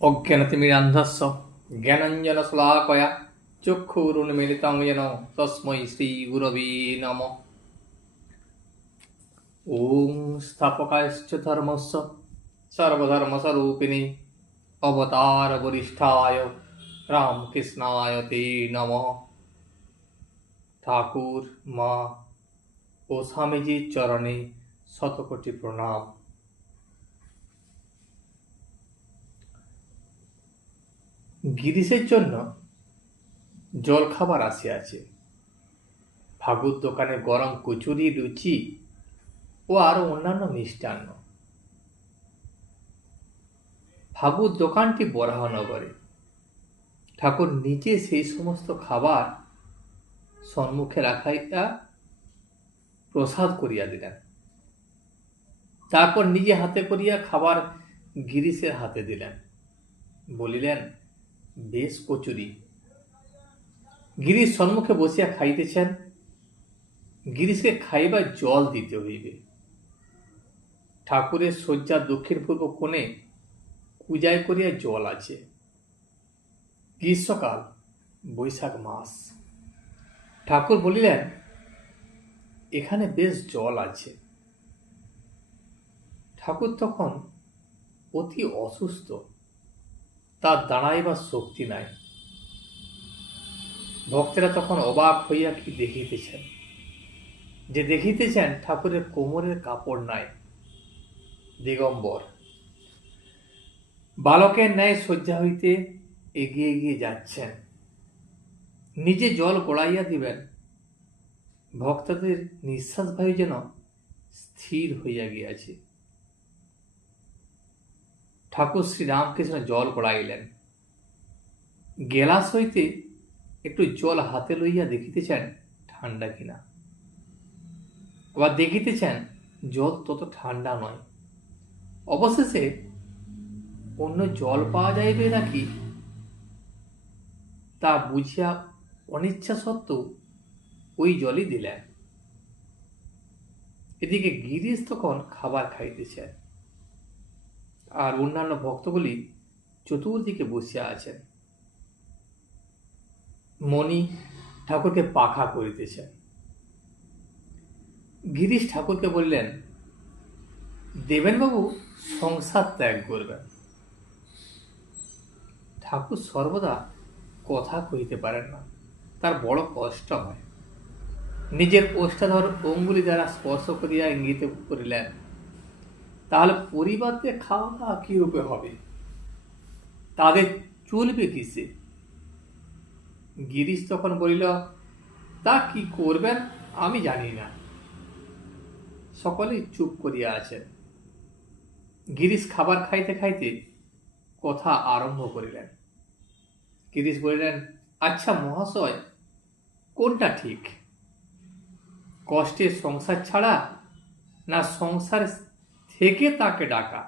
অজ্ঞানতিমিরান্ধস্য জ্ঞানাঞ্জনশলাকয়া চক্ষুরুন্মিলিतं येन তস্मै শ্রীগুরবে নমঃ। ওম স্থাপকায়শ্চ ধর্মস্য সর্বধর্মস্বরূপিণে অবতারবরিষ্ঠায় রামকৃষ্ণায় তে নমঃ। ঠাকুর, মা ও স্বামীজির চরণে শতকোটি প্রণাম। গিরিশের জন্য জলখাবার আসিয়াছে। ফাগুর দোকানে গরম কচুরি, লুচি ও আরো অন্যান্য মিষ্টান্ন। ফাগুর দোকানটি বরাহনগরে। ঠাকুর নিজে সেই সমস্ত খাবার সম্মুখে রাখাইয়া প্রসাদ করিয়া দিলেন। তারপর নিজে হাতে করিয়া খাবার গিরিশের হাতে দিলেন। বলিলেন, বেশ কচুরি। গিরিশ সম্মুখে বসিয়া খাইতেছেন। গিরিশকে খাইবার জল দিতে হইবে। ঠাকুরের শয্যার দক্ষিণ পূর্ব কোণে কুজায় করিয়া জল আছে। গ্রীষ্মকাল, বৈশাখ মাস। ঠাকুর বলিলেন, এখানে বেশ জল আছে। ঠাকুর তখন অতি অসুস্থ, তার দাঁড়াইবার শক্তি নাই। ভক্তেরা তখন অবাক হইয়া কি দেখিতেছেন। যে দেখিতেছেন ঠাকুরের কোমরের কাপড় নাই, দিগম্বর। বালকের ন্যায় শয্যা হইতে এগিয়ে এগিয়ে যাচ্ছেন। নিজে জল গড়াইয়া দিবেন। ভক্তদের নিঃশ্বাস বায়ু যেন স্থির হইয়া গিয়াছে। ঠাকুর শ্রী রামকৃষ্ণ জল গড়াইলেন। গেলাস হইতে একটু জল হাতে লইয়া দেখিতেছেন ঠান্ডা কিনা। আবার দেখিতেছেন জল তত ঠান্ডা নয়। অবশেষে অন্য জল পাওয়া যাইবে নাকি তা বুঝিয়া অনিচ্ছা সত্ত্বেও ওই জলই দিলেন। এদিকে গিরিশ তখন খাবার খাইতেছেন, আর অন্যান্য ভক্তগুলি চতুর্দিকে বসিয়া আছেন। মণি ঠাকুরকে পাখা করিতেছেন। গিরিশ ঠাকুরকে বললেন, দেবেনবাবু সংসার ত্যাগ করবেন। ঠাকুর সর্বদা কথা কইতে পারেন না, তার বড় কষ্ট হয়। নিজের ওষ্ঠাধর অঙ্গুলি দ্বারা স্পর্শ করিয়া ইঙ্গিত করিলেন, তাহলে পরিবারকে খাওয়া দাওয়া কি রূপে হবে, তাদের চলবে কিসে? গিরিশ তখন বলিল, তা কি করবেন আমি জানি না। সকলেই চুপ করিয়া আছেন। গিরিশ খাবার খাইতে খাইতে কথা আরম্ভ করিলেন। গিরিশ বলিলেন, আচ্ছা মহাশয়, কোনটা ঠিক, কষ্টের সংসার ছাড়া না সংসার থেকে তাকে ডাকা?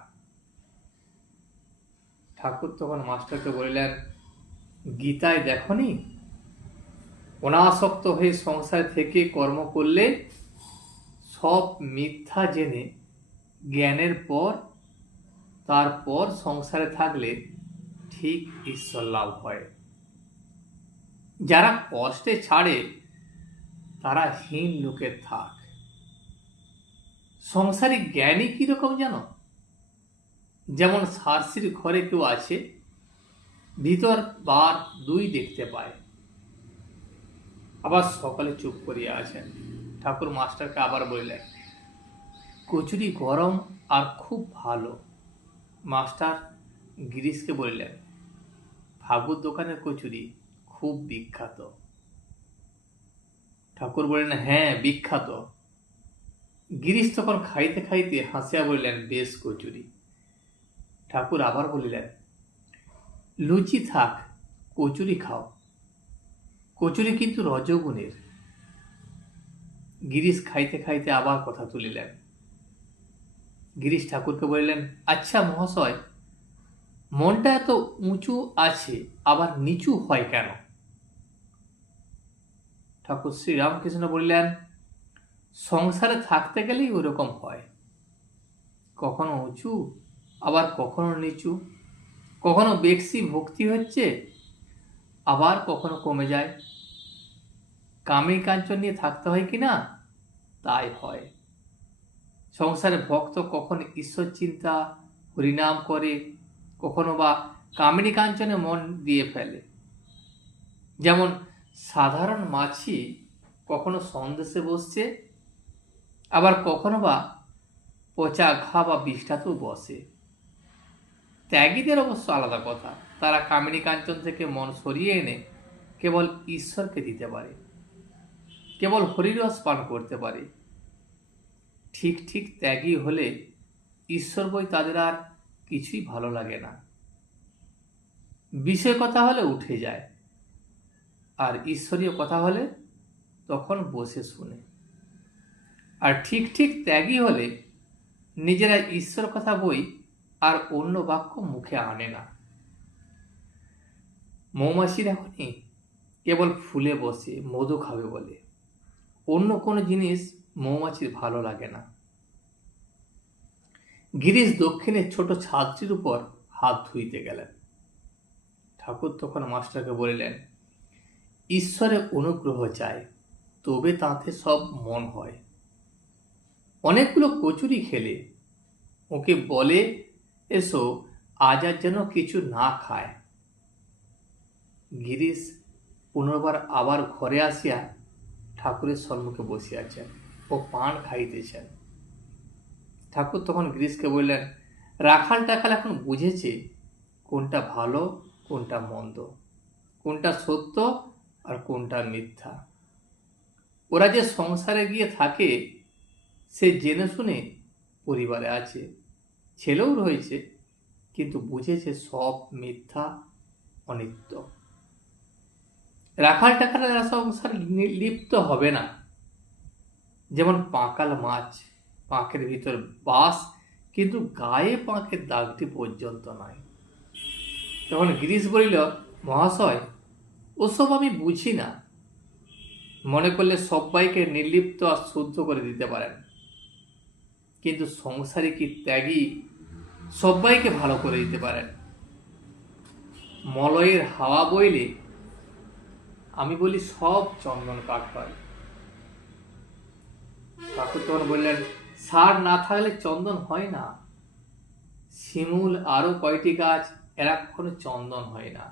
ঠাকুর তখন মাস্টারকে বলিলেন, গীতায় দেখনি, অনাসক্ত হয়ে সংসার থেকে কর্ম করলে সব মিথ্যা জেনে জ্ঞানের পর তারপর সংসারে থাকলে ঠিক ঈশ্বর লাভ হয়। যারা কষ্টে ছাড়ে তারা হীন লোকের থাক। সংসারিক জ্ঞানী কিরকম জানো? যেমন সার্সির ঘরে কেউ আছে, ভিতর বার দুই দেখতে পায়। আবার সকালে চুপ করিয়া আছেন। ঠাকুর মাস্টারকে আবার বললেন, কচুরি গরম আর খুব ভালো। মাস্টার গিরিশকে বললেন, ফাগুর দোকানের কচুরি খুব বিখ্যাত। ঠাকুর বললেন, হ্যাঁ বিখ্যাত। গিরিশ তখন খাইতে খাইতে হাসিয়া বললেন, বেশ কচুরি। ঠাকুর আবার বলিলেন, লুচি থাক, কচুরি খাও। কচুরি কিন্তু রজগুণের। গিরিশ খাইতে খাইতে আবার কথা তুলিলেন। গিরিশ ঠাকুরকে বলিলেন, আচ্ছা মহাশয়, মনটা এত উঁচু আছে আবার নিচু হয় কেন? ঠাকুর শ্রীরামকৃষ্ণ বললেন, সংসারে থাকতে গেলেই ওরকম হয়, কখনো উঁচু আবার কখনো নিচু। কখনো বেশি ভক্তি হচ্ছে, আবার কখনো কমে যায়। কামিনী কাঞ্চন নিয়ে থাকতে হয় কিনা? তাই হয়। সংসারে ভক্ত কখনো ঈশ্বর চিন্তা, হরিনাম করে, কখনো বা কামিনী কাঞ্চনে মন দিয়ে ফেলে। যেমন সাধারণ মাছি কখনো সন্দেশে বসছে, আবার কখনো বা পচা ঘা বা বিষ্ঠাতেও বসে। ত্যাগীদের অবশ্য আলাদা কথা, তারা কামিনী কাঞ্চন থেকে মন সরিয়ে এনে কেবল ঈশ্বরকে দিতে পারে, কেবল হরিরস পান করতে পারে। ঠিক ঠিক ত্যাগী হলে ঈশ্বর বই তাদের আর কিছুই ভালো লাগে না। বিষয় কথা হলে উঠে যায়, আর ঈশ্বরীয় কথা হলে তখন বসে শুনে। আর ঠিক ঠিক ত্যাগী হলে নিজেরা ঈশ্বর কথা বই আর অন্য বাক্য মুখে আনে না। মৌমাছির এখনই কেবল ফুলে বসে মধু খাবে বলে, অন্য কোনো জিনিস মৌমাছির ভালো লাগে না। গিরিশ দক্ষিণের ছোট ছাদটির উপর হাত ধুইতে গেলেন। ঠাকুর তখন মাস্টারকে বলিলেন, ঈশ্বরের অনুগ্রহ চাই, তবে তাতে সব মন হয়। অনেকগুলো কচুরি খেলে ওকে বলে এসো আজ আর যেন কিছু না খায়। গিরিশ পুনর্বার আবার ঘরে আসিয়া ঠাকুরের সম্মুখে বসিয়াছেন ও পান খাইতেছেন। ঠাকুর তখন গিরিশকে বললেন, রাখাল টাখাল এখন বুঝেছে কোনটা ভালো কোনটা মন্দ, কোনটা সত্য আর কোনটা মিথ্যা। ওরা যে সংসারে গিয়ে থাকে সে জেনে শুনে পরিবারে আছে, ছেলেও রয়েছে, কিন্তু বুঝেছে সব মিথ্যা, অনিত্য। রাখাল টাখাল সংসার লিপ্ত হবে না। যেমন পাঁকাল মাছ, পাঁকের ভিতর বাস, কিন্তু গায়ে পাঁকের দাগটি পর্যন্ত নয়। তখন গিরিশ বলিল, মহাশয়, ওসব আমি বুঝি না। মনে করলে সবাইকে নির্লিপ্ত আর শুদ্ধ করে দিতে পারেন, কিন্তু সংসারে কি ত্যাগী সবাইকে ভালো করে দিতে পারেন? মলয়ের হাওয়া বইলে আমি বলি সব চন্দন কাঠ হয়। ঠাকুর তখন বললেন, সার না থাকলে চন্দন হয় না। শিমুল আরো কয়টি গাছ, এরা কখনো চন্দন হয় না।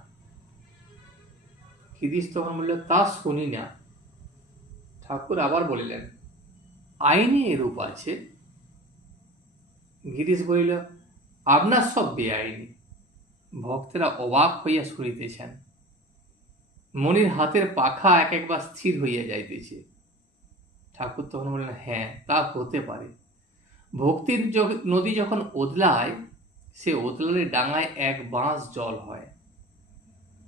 গিরিশ তখন বলল, তা শুনি না। ঠাকুর আবার বলিলেন, আইনে এরূপ আছে। গিরিশ বলিল, আপনার সব বেআইনি। ভক্তেরা অবাক হইয়া শুনিতেছেন। মনির হাতের পাখা এক একবার স্থির হইয়া যাইতেছে। ঠাকুর তখন বললেন, হ্যাঁ, তা হতে পারে। ভক্তির নদী যখন ওদলায়, সে ওদলালে ডাঙায় এক বাঁশ জল হয়।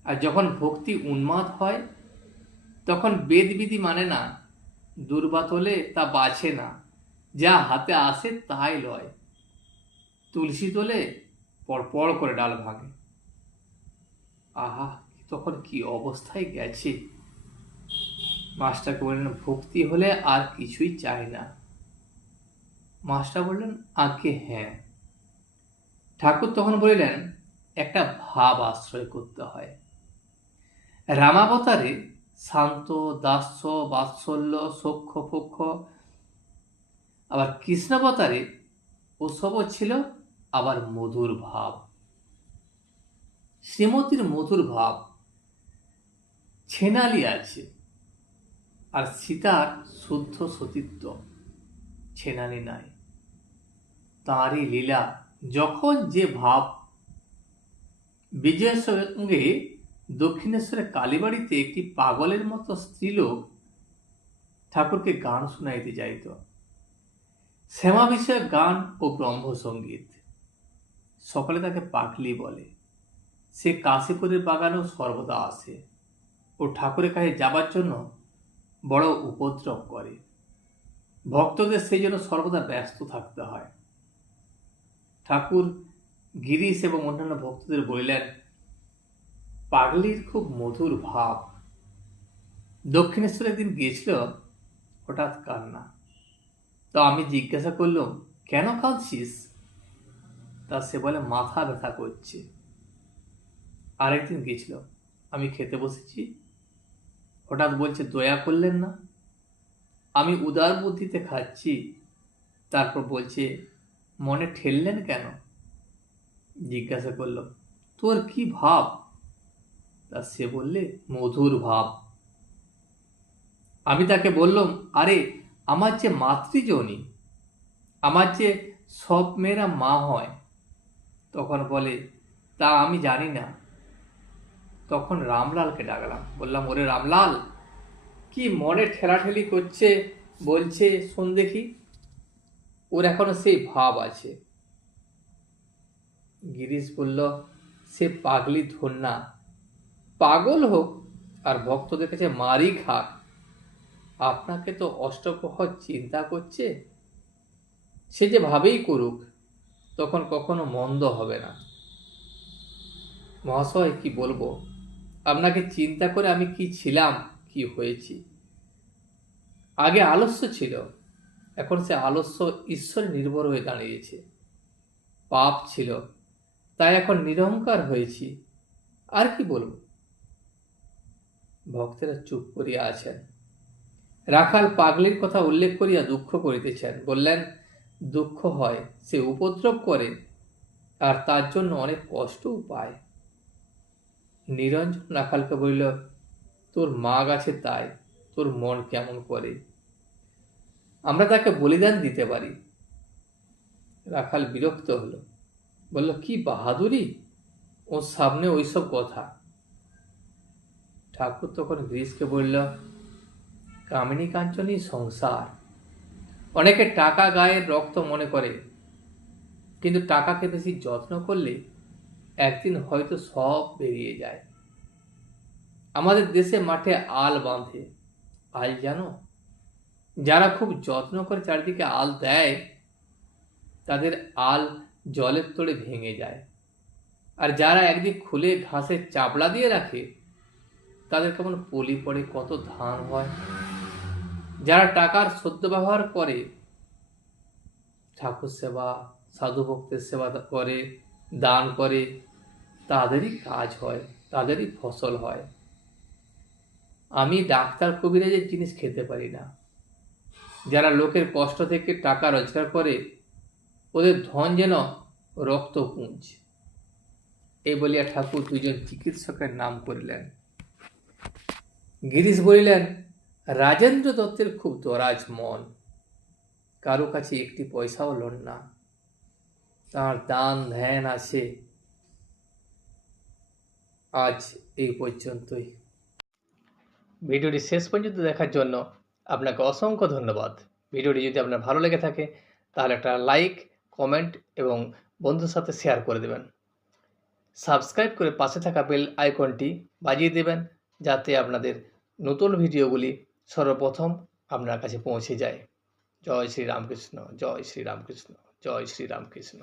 আর যখন ভক্তি উন্মাদ হয়, তখন বেদবিধি মানে না, দুর্বাতলে তা বাছে না, যা হাতে আসে তাই লয়। তুলসী তোলে পড় করে ডাল ভাঙে। আহা, তখন কি অবস্থায় গেছে। মাস্টারকে বললেন, ভক্তি হলে আর কিছুই চাই না। মাস্টার বললেন, আজ্ঞে হ্যাঁ। ঠাকুর তখন বলিলেন, একটা ভাব আশ্রয় করতে হয়। রামাবতারে শান্ত, দাস্য, বাৎসল্য, সখ্য পক্ষ, আবার কৃষ্ণাবতারে ওসবও ছিল, আবার মধুর ভাব। শ্রীমতীর মধুর ভাব ছেনালি আছে, আর সীতার শুদ্ধ সতীত্ব ছেনালি নাই। তাঁরই লীলা যখন যে ভাব। বিজয়ের সঙ্গে দক্ষিণেশ্বরে কালীবাড়িতে একটি পাগলের মতো স্ত্রীলোক ঠাকুরকে গান শুনাইতে যাইত। শ্যামা বিষয়ক গান ও ব্রহ্মসঙ্গীত। সকলে তাকে পাগলি বলে। সে কাশীপুরের বাগানেও সর্বদা আসে ও ঠাকুরের কাছে যাবার জন্য বড় উপদ্রব করে। ভক্তদের সেই জন্য সর্বদা ব্যস্ত থাকতে হয়। ঠাকুর গিরিশ এবং অন্যান্য ভক্তদের বললেন, পাগলির খুব মধুর ভাব। দক্ষিণেশ্বরে একদিন গিয়েছিল, হঠাৎ কান্না। তো আমি জিজ্ঞাসা করলাম, কেন কাঁদছিস? তা সে বলে, মাথা ব্যথা করছে। আরেকদিন গেছিল, আমি খেতে বসেছি, হঠাৎ বলছে দয়া করলেন না। আমি উদার বুদ্ধিতে খাচ্ছি, তারপর বলছে মনে ঠেললেন কেন? জিজ্ঞাসা করলো তোর কি ভাব? তা সে বললে মধুর ভাব। আমি তাকে বললাম আরে আমার যে মাতৃজনী, আমার যে সব মেয়েরা মা হয়। তখন বলে তা আমি জানি না। তখন রামলালকে ডাকলাম, বললাম ওরে রামলাল, কি মনে ঠেলাঠেলি করছে বলছে শোন দেখি। ওর এখনো সেই ভাব আছে। গিরিশ বলল সে পাগলি ধন্যা, পাগল হোক আর ভক্তদের কাছে মারি খাক, আপনাকে তো অষ্টপ্রহর চিন্তা করছে, সে যে ভাবেই করুক, তখন কখনো মন্দ হবে না। মহাশয় কি বলবো, আপনাকে চিন্তা করে আমি কি ছিলাম, কি হয়েছি। আগে আলস্য ছিল, এখন সে আলস্য ঈশ্বরে নির্ভর হয়ে দাঁড়িয়েছে। পাপ ছিল, তাই এখন নিরহংকার হয়েছি। আর কি বলবো। ভক্তেরা চুপ করিয়া আছেন। রাখাল পাগলির কথা উল্লেখ করিয়া দুঃখ করিতেছেন। বললেন দুঃখ হয়, সে উপদ্রব করে আর তার জন্য অনেক কষ্টও পায়। নিরঞ্জন রাখালকে বলিল তোর মা গেছে তাই তোর মন কেমন করে, আমরা তাকে বলিদান দিতে পারি। রাখাল বিরক্ত হলো, বলল কি বাহাদুরি, ওর সামনে ওইসব কথা। ঠাকুর তখন গিরিশকে বলল কামিনী কাঞ্চনী সংসার, অনেকে টাকা গায়ের রক্ত মনে করে, কিন্তু টাকাকে বেশি যত্ন করলে একদিন হয়তো সব বেরিয়ে যায়। আমাদের দেশে মাঠে আল বাঁধে, আল জানো, যারা খুব যত্ন করে চারিদিকে আল দেয় তাদের আল জলের তোড়ে ভেঙে যায়, আর যারা একদিক খুলে ঘাসের চাপড়া দিয়ে রাখে তাদের কেমন পলি পড়ে, কত ধান হয়। যারা টাকার সদ্ব্যবহার করে, ঠাকুর সেবা সাধু ভক্তের সেবা করে, দান করে, তাদেরই কাজ হয়, তাদেরই ফসল হয়। আমি ডাক্তার কবিরাজের জিনিস খেতে পারি না। যারা লোকের কষ্ট থেকে টাকা রোজগার করে ওদের ধন যেন রক্তপুঞ্জ। এই বলিয়া ঠাকুর দুজন চিকিৎসকের নাম করিলেন। গিরিশ বলিলেন রাজেন্দ্র দত্তের খুব দরাজ মন, কারো কাছে একটি পয়সাও লোন না, তার দান ধ্যান আছে। আজ এই পর্যন্তই। ভিডিওটি শেষ পর্যন্ত দেখার জন্য আপনাকে অসংখ্য ধন্যবাদ। ভিডিওটি যদি আপনার ভালো লেগে থাকে তাহলে একটা লাইক, কমেন্ট এবং বন্ধুর সাথে শেয়ার করে দেবেন। সাবস্ক্রাইব করে পাশে থাকা বেল আইকনটি বাজিয়ে দেবেন, যাতে আপনাদের নতুন ভিডিওগুলি সর্বপ্রথম আপনার কাছে পৌঁছে যায়। জয় শ্রী রামকৃষ্ণ, জয় শ্রী রামকৃষ্ণ, জয় শ্রী রামকৃষ্ণ।